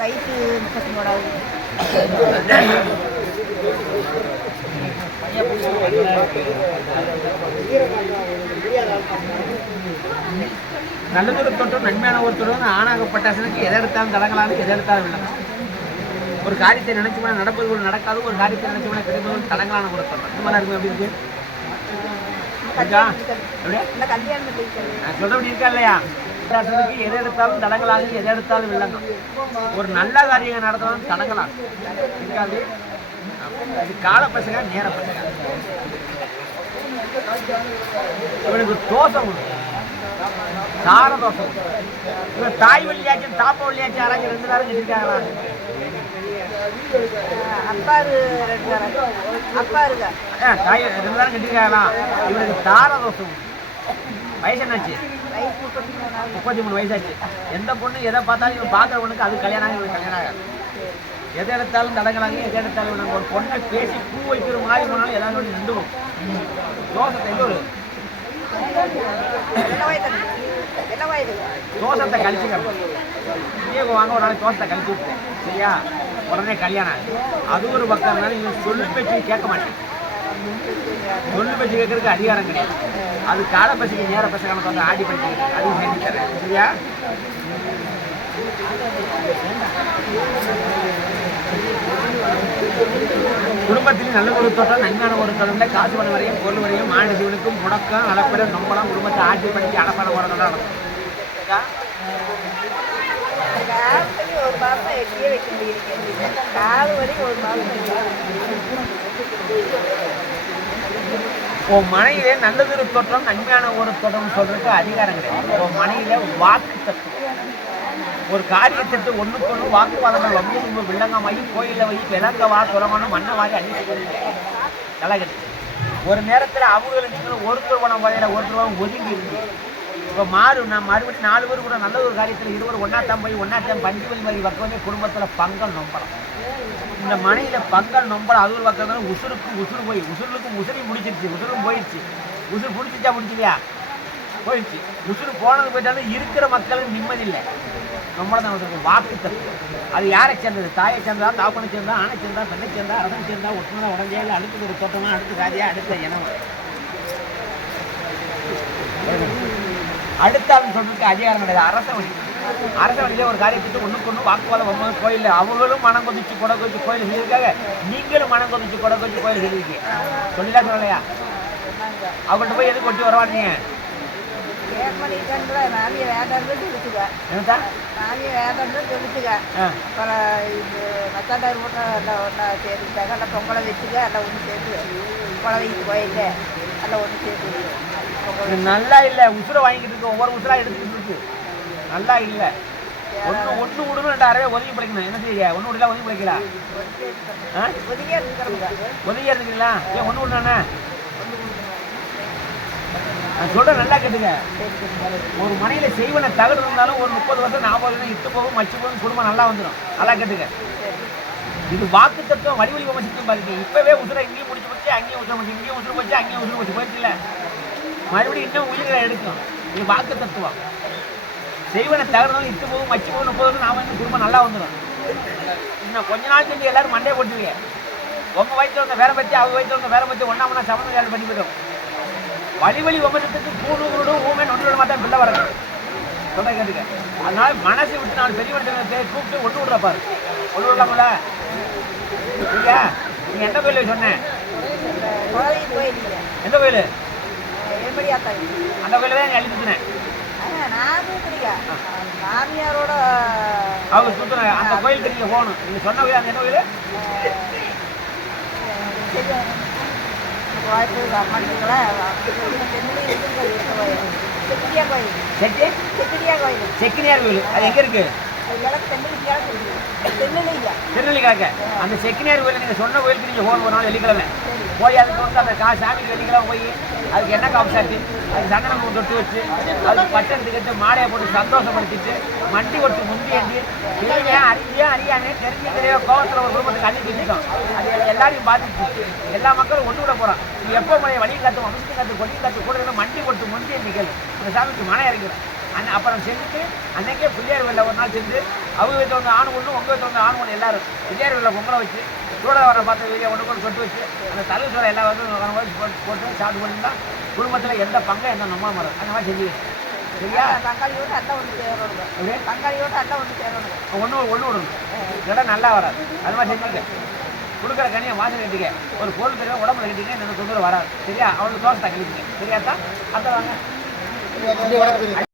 வயசு முப்பத்தி மூணாவது நல்லதொரு தொற்றும் நன்மையான ஒரு தொற்றும் ஆணாகப்பட்டாசனுக்கு எதை எடுத்தாலும் தடங்களாலும் எதை எடுத்தாலும் இல்லை ஒரு காரியத்தை நினைச்சோம்னா நடப்பது போல நடக்காது ஒரு காரியத்தை நினைச்சோம்னா கிடைப்பது தடங்களான ஒரு தொற்றம் இந்த மாதிரி இருக்கும் எப்படி? இருக்கு நான் சொல்றபடி இருக்கா இல்லையா? பட்டாசனுக்கு எதை எடுத்தாலும் தடங்களாகும் எதை எடுத்தாலும் இல்லைங்க. ஒரு நல்ல காரியங்கள் நடத்தாலும் தடங்களாகும் இருக்காது. இது கால பசங்க நேர பசங்க. இவனுக்கு தோசை உண்டு. தார தோசை உண்டு. இவன் தாய் வழியாச்சும் தாப்ப வழியாச்சும் யாராச்சும் ரெண்டு நேரம் கட்டிருக்காங்களா அப்பாரு ரெண்டு பேரும். அப்பா இருக்கா ஏன் தாய் ரெண்டு நேரம் கட்டிருக்காங்களா இவனுக்கு தார தோசை உண்டு. வயசு என்னாச்சு? முப்பத்தி மூணு வயசாச்சு. எந்த பொண்ணு எதை பார்த்தாலும் இவன் பார்க்குற பொண்ணுக்கு அது கல்யாணம் ஆகி இவனுக்கு கல்யாணம் ஆகாது. எதை எடுத்தாலும் தடங்களாங்க எதை எடுத்தாலும் இவனுக்கு ஒரு பொண்ணை பேசி பூ வைக்கிற மாதிரி போனாலும் ஒன்று நின்றுவோம். தோசத்தை எங்க ஒரு தோசத்தை கழிச்சுக்கணும் இதே வாங்க ஒரு நாளைக்கு தோசத்தை கழிச்சு விட்டேன் சரியா? உடனே கல்யாணம். அது ஒரு பக்கம் இருந்தாலும் இவன் சொல்லு பேச்சு கேட்க மாட்டேன். சொல்லு பசி கேட்கறதுக்கு அதிகாரம் கிடையாது. அது கால பசிக்கு நேர பசங்க வந்து ஆடி பண்ணி அதுவும் செஞ்சு தரேன் சரியா? குடும்பத்தில் நல்ல ஒரு தோட்டம் நன்மையான ஒரு தொடர்ல காசு பணம் வரையும் பொருள் வரையும் மாநில சிவனுக்கும் முடக்கம் அளப்பிட நம்பலாம் குடும்பத்தை ஆட்சி படுத்தி அடப்பட போறதெல்லாம் நடக்கும். ஒரு மாதம் எட்டியே வைக்க முடியல கால் வலி ஒரு மாதம். உன் மனையிலே நல்லதொரு தோற்றம் நன்மையான ஒரு தோற்றம் சொல்றதுக்கு அதிகாரம் கிடையாது. உன் மனையில வாக்கு தத்துவம். ஒரு காரியத்திற்கு ஒண்ணுக்கு ஒண்ணு வாக்குவாதங்கள் வம்பியும் வில்லங்கமாகி கோயிலில் வை விளங்க வா சுரமான மண்ணை வாரி அழிச்சு நல்லா ஒரு நேரத்தில் அவங்களும் நீங்களும் ஒருத்தர் பணம் வகையில ஒருத்தர் ஒதுங்கி இருந்து இப்போ மாறு நான் மறுபடியும் நாலு பேர் கூட நல்ல ஒரு காரியத்தில் இருவர் ஒன்னாத்தான் போய் ஒன்னாத்தான் பஞ்சு வழி மாதிரி பக்கமே குடும்பத்துல பங்கல் நம்பலாம். இந்த மனையில் பங்கல் நம்பலாம். அது ஒரு பக்கம் உசுருக்கு உசுறு போய் உசுருக்கும் உசுரி முடிச்சிருச்சு உசுரும் போயிடுச்சு. உசுறு பிடிச்சிச்சா பிடிக்கலையா போயிடுச்சு. உசுறு போனது போயிட்டாலும் இருக்கிற மக்களுக்கு நிம்மதி இல்லை. நம்மள தான் வந்திருக்கு வாக்கு அது யாரை சேர்ந்தது? தாயை சேர்ந்தா தாப்பனை சேர்ந்தா ஆணை சேர்ந்தா பெண்ணை சேர்ந்தா அரசன் சேர்ந்தா ஒட்டுமலை உடஞ்சே இல்லை அடுத்தது ஒரு தோட்டமாக அடுத்த சாதியா அடுத்த இனம்? அடுத்தாலும் சொல்றதுக்கு அதிகாரம் கிடையாது. அரச வழி. அரச வழியில ஒரு காரியத்துக்கு ஒண்ணுக்கு ஒண்ணு வாக்குவாதம் வரும்போது கோயில்ல அவங்களும் மனம் கொதிச்சு கொடை கொதிச்சு கோயில் சொல்லியிருக்காங்க நீங்களும் மனம் கொதிச்சு கொடை கொதிச்சு கோயில் சொல்லியிருக்கீங்க சொல்லிதான் சொல்லலையா? அவங்கள்ட்ட போய் எது கொட்டி வரவாட்டீங்க ஏன் பண்ணிருக்காங்களா மாமியை வேண்டாம்னு சொல்லிச்சுக்க என்னத்தா? மாமியை வேண்டாம்னு சொல்லிச்சுக்க ஆ. அப்புறம் இது மத்தாண்டார் மட்டும் எல்லாம் ஒன்றா சேர்த்துக்கிட்டாங்க எல்லாம் பொங்கலை வச்சுக்க எல்லாம் ஒன்று சேர்த்து குழந்தைக்கு கோயில்ல ஒன்று நல்லா இல்லை உசுரை வாங்கிட்டு இருக்கு ஒவ்வொரு உசுரா எடுத்துக்கிட்டு இருக்கு. நல்லா இல்லை. ஒன்று ஒன்று விடணும் ரெண்டு அறவே ஒதுங்கி பிழைக்கணும். என்ன செய்ய? ஒன்று விடலாம் ஒதுங்கி பிழைக்கலாம் ஆ? ஒதுக்கியே இருக்கிறவங்க ஒதுங்கி ஏன் ஒன்று விடணே நான் சொல்கிறேன் நல்லா கேட்டுங்க. ஒரு மனையில் செய்வன தகடு இருந்தாலும் ஒரு முப்பது வருஷம் நாற்பது வருஷம் இட்டு போகும் மச்சு போகும் குடும்பம் நல்லா வந்துடும் நல்லா கேட்டுங்க. இது வாக்கு தத்துவம் வழி வழி வமசிக்கும் பாருங்க இப்பவே உசுரை இங்கேயும் முடிச்சு போச்சு அங்கேயும் உசுர போச்சு இங்கேயும் உசுர போச்சு அங்கேயும் உசுர போச்சு. இல்லை மறுபடியும் இன்னும் உயிர்களை எடுக்கும். இது வாக்கு தத்துவம். செய்வன தகர்ந்தாலும் இட்டு போகும் மச்சு போகும் போதும் நாம வந்து குடும்பம் நல்லா வந்துடும் இன்னும் கொஞ்ச நாள் செஞ்சு எல்லாரும் மண்டே போட்டுருவீங்க உங்க வயிற்றுல வந்த வேற பற்றி அவங்க வயிற்றுல வந்த வேற பற்றி ஒன்றா ஒன்றா சமந்த வேலை பண்ணி போயிடும் வழி வழி வமசத்துக்கு பூணூரோடும் ஊமே நொன்று மாத்தான் பிள்ளை வரணும் சொல்ல கேட்டுக்க. அதனால மனசு விட்டு நாலு பெரிய மனுஷங்களை கூப்பிட்டு ஒன்று விடுற பாரு. ஒன்று விடலாம்ல? நீங்க நீங்க எந்த கோயில் சொன்னேன்? எந்த கோயில்? அந்த கோயில தான் நான் கூப்பிடுங்க மாமியாரோட அவங்க சுத்துறாங்க அந்த கோயிலுக்கு நீங்க போகணும். நீங்க சொன்ன கோயில் அந்த என்ன கோயில்? செட்டி? செக்கினியார் கோயில். அது எங்க இருக்கு? இதெல்லாம் திருநெல்லிக்காக்க அந்த செக்கினியார் கோயில் நீங்க சொன்ன கோயிலுக்கு நீங்கள் போகணும் ஒரு நாள் வெள்ளிக்கிழமை. போய் அதுக்கு வந்து அந்த கா சாமிக்கு வெள்ளிக்கிழமை போய் அதுக்கு என்ன காப்பு அது சந்தனம் தொட்டு வச்சு அது பட்டை எடுத்துக்கிட்டு மாலையை போட்டு சந்தோஷப்படுத்திட்டு மண்டி ஒட்டு முந்தி ஏந்தி தெரியா அறிஞ்சியா அறியானே தெரிஞ்சு தெரியா கோபத்தில் ஒரு குடும்பத்துக்கு அள்ளி வச்சுட்டோம் அது எல்லாரையும் பார்த்துச்சு எல்லா மக்களும் ஒன்று விட போகிறோம் நீ எப்போ முறைய வழி காத்து அமைச்சு காத்து கொடி காத்து கூட மண்டி கொட்டு முந்தி ஏந்திக்கல் இந்த சாமிக்கு மனை இறங்கிறேன் அன்ன அப்புறம் செஞ்சுட்டு அன்னைக்கே பிள்ளையார் வெளில ஒரு நாள் செஞ்சு அவங்க வீட்டில் வந்து ஆண் ஒன்று உங்கள் வீட்டில் வந்து ஆண் ஒன்று எல்லாரும் பிள்ளையார் வெளில பொங்கலை வச்சு கூட வர பார்த்த வீடியோ ஒன்று கொண்டு சொட்டு வச்சு அந்த தலை சோறை எல்லாம் வந்து வரும்போது போட்டு போட்டு சாப்பிட்டு பண்ணியிருந்தா குடும்பத்தில் எந்த பங்கம் எந்த நம்ம மரம். அந்த மாதிரி செஞ்சு. சரியா? தக்காளியோட எல்லாம் ஒன்று அப்படியே தக்காளியோட எல்லாம் ஒன்று சேரணுங்க ஒன்று ஒன்று விடணும். நல்லா வராது. அது மாதிரி செஞ்சுக்க கொடுக்குற கனியை வாசல் கட்டிக்க. ஒரு பொருள் தெரியும் உடம்புல கட்டிக்க இன்னும் தொந்தரவு வராது. சரியா? அவனுக்கு தோசை கழிச்சுங்க சரியா தான் அத்தை வாங்க.